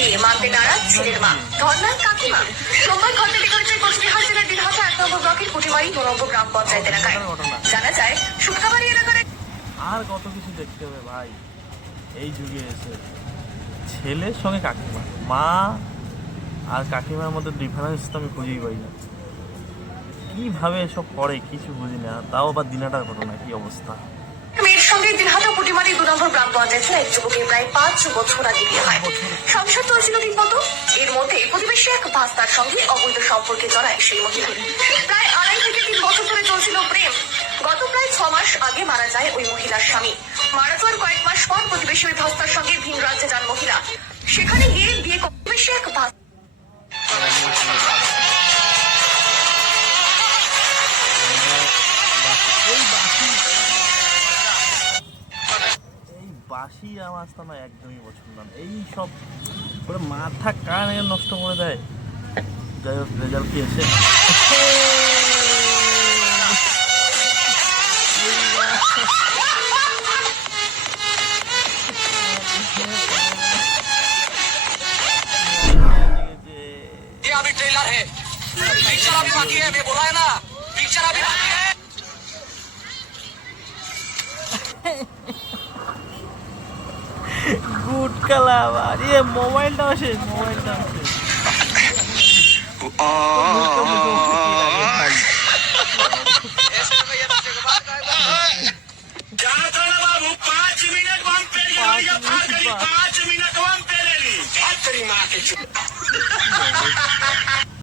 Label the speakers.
Speaker 1: বিয়ে মানতে নারাজ ছেলের মা। ধর্নার কাকিমা। সোমবার ঘটনাটি ঘটেছে কোচবিহার জেলার দিনহাটা এক নম্বর ব্লকের কুটিমারি দু নম্বর গ্রাম পঞ্চায়েত এলাকায় জানা যায় এলাকার
Speaker 2: আর কত কিছু দেখতে হবে ভাই? এই যুগে এসে। ছেলের সঙ্গে কাকিমা। মা আর কাকিমার মধ্যে ডিফারেন্স তো আমি খুঁজেই পাই না। কীভাবে এসব করে কিছু বুঝি না। তাও আবার দিনাটার ঘটনা কি অবস্থা?
Speaker 1: মেয়ের সঙ্গে দিনহাটা কুটিমারি দু নম্বর গ্রাম পঞ্চায়েতের এক যুবকের প্রায় পাঁচ বছর আগে বিয়ে হয়। সংসার চলছিল ঠিক মতো। এর মধ্যে প্রতিবেশী এক ভাস্তার সঙ্গে অবৈধ সম্পর্কে জড়ায় সেই মহিলা। প্রায় আড়াই থেকে তিন বছর ধরে চলছিল প্রেম। গত প্রায় ছ মাস আগে মারা যায় ওই মহিলার স্বামী। মারা যাওয়ার কয়েক মাস পর প্রতিবেশী ওই ভাস্তার সঙ্গে ভিন রাজ্যে যান মহিলা। সেখানে গিয়ে বিয়ে প্রতিবেশী এক ভাস্তা
Speaker 2: বাসি আওয়াজ তো আমার একদমই পছন্দ না এই সব করে মাথা কান এ নষ্ট করে দেয় যাই হোক রেজাল্ট কি এসে
Speaker 3: ये अभी ट्रेलर है पिक्चर अभी बाकी है मैं बोला है ना पिक्चर अभी बाकी है
Speaker 2: গুড কালা আবার ইয়ে মোবাইলটাও শেষ মোবাইলটাও শেষ পাঁচ মিনিট।